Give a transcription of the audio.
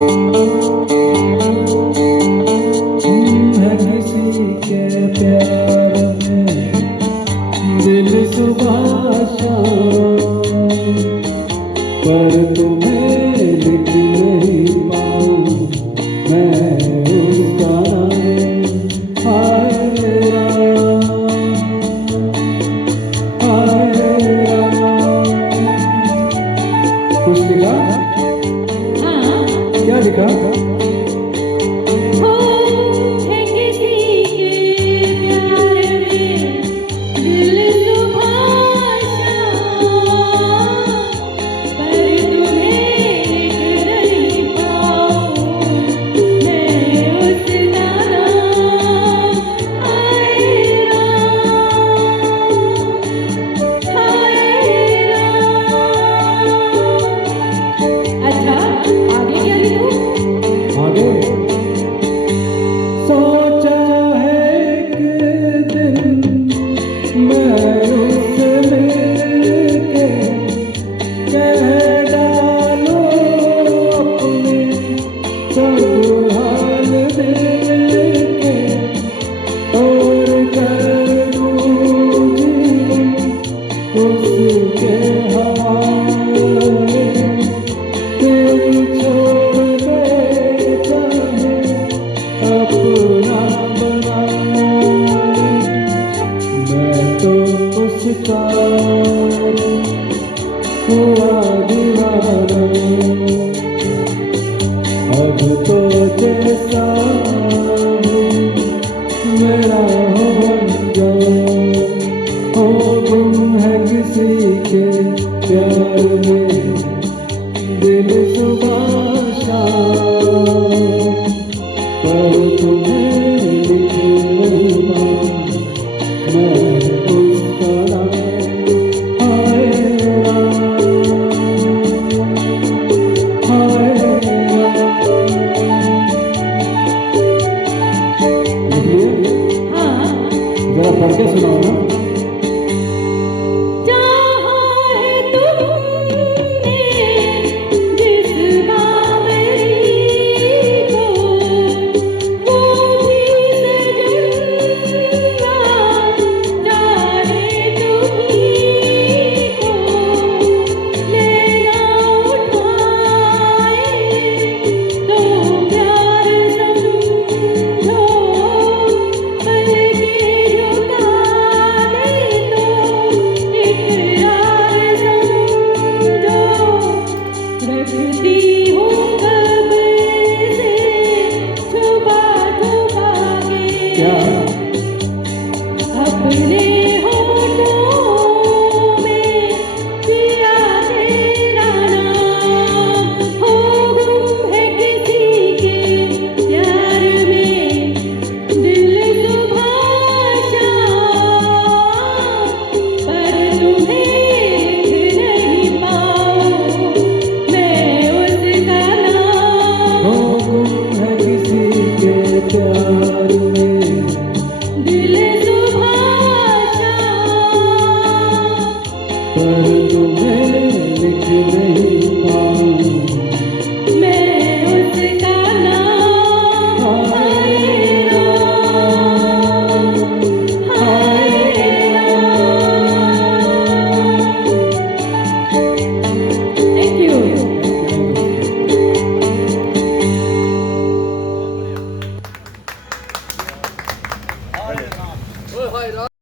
है किसी के प्यार में दिल सुबह शाम, पर तुम्हें लिख नहीं पाऊं मैं उसका नाम। हाय राम, हाय राम। कुछ लिखा? हाँ। क्या लिखा? हो है किसी के प्यार में दिल सुबह शाम, पर तुम्हें लिख नहीं पाऊं मैं उसका नाम। हाय राम, हाय राम। अच्छा, आगे क्या लिखूं? आगे सोचा है एक दिन मैं उससे मिलके कह डालो अपने सब हाल दिल के, और कर दूं जीवन उसके हवाले। तेरी छोड़ दे चाहे अपना बना ले, मैं तो उसका हुआ दीवाना। अब तो जैसा हूँ मेरा हो बन जाओ। हो गुम है किसी के प्यार में दिल सुबह शाम, पर तुम्हें लिख नहीं पाऊं मैं उसका नाम। हाय राम, हाय राम। लिख लिया? हाँ। जरा पढ़ के सुनाओ ना। चाहा है तुमने जिस बावरी को, वो भी सजना जाने तुम्हीं को। लेना उठाए तो प्यार समझो, बल्कि झुका दे तो इकरार समझो। रखती हूँ कब से छुपा छुपा के क्या? अपने होठों में पिया तेरा नाम। हो गुम है किसी के प्यार में दिल सुबह शाम, पर तुम्हें लिख नहीं पाऊं मैं उसका नाम। हो गुम है किसी के प्यार में दिल सुबह शाम, पर तुम्हें लिख नहीं पाऊं मैं उसका नाम। हाय राम, हाय राम। Thank you.